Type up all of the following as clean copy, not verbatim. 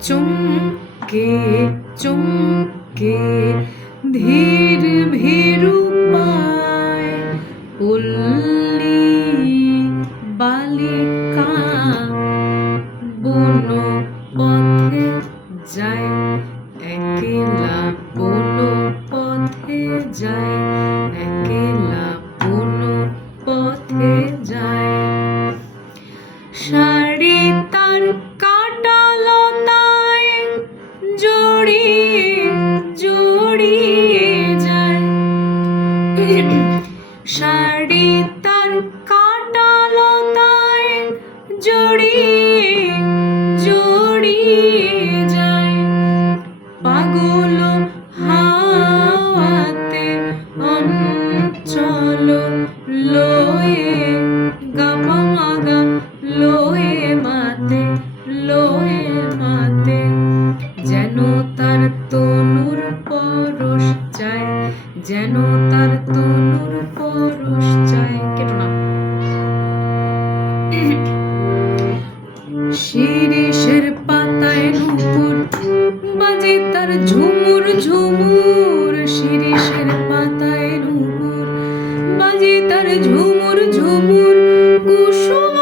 চমকে চমকে ধীর ভীরু পায় পল্লী বালিকা বন পথে যায় একলা বন পথে যায় একলা বন পথে যায় শাড়ি তার কাটা লতায় জড়িয়ে জড়িয়ে যায় শাড়ি তার কাটা লতায় জড়িয়ে জড়িয়ে যায় পাগল হাওয়াতে অঞ্চল লয়ে গামা মাগা লয়ে মাতে যেন তার তনুর পরশ চায় যেন তার তনুর পরশ চায় কেন না শিরিষের পাতায় নুপুর বাজে তার ঝুমুর ঝুমুর শিরিষের পাতায় নুপুর বাজে তার ঝুমুর ঝুমুর কুসুম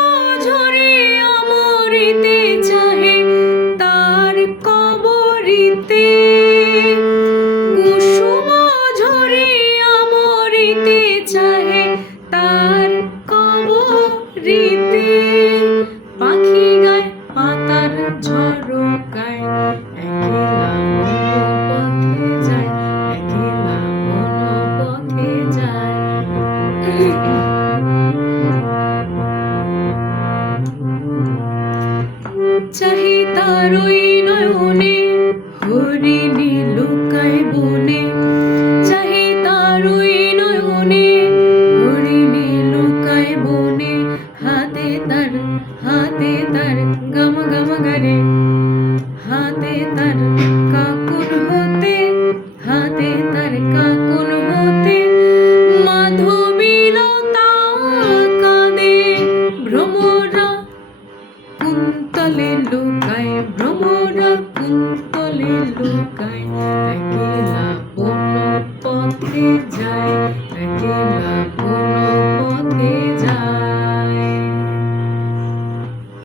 ঝরে আমরিতে চাহে তার কবরিতে কুসুম ঝরে আমরিতে চাহে তার কবরিতে পাখি গায় পাতার ঝরকায় একলা পথে যায় একলা পথে যায় চাহি তার ওই নয়নে হরিণী লুকায় বনে চাহি তার ওই নয়নে হরিণী লুকায় বনে হাতে তার গম গম গরে হাতে তার কাকুর হতে হাতে তার কাকুর হতে মাধবীলতা কাঁদে ভ্রমরা কুন্তলে লুকায় ভ্রমরা কুন্তলে লুকায় একলা বন পথে যায় একলা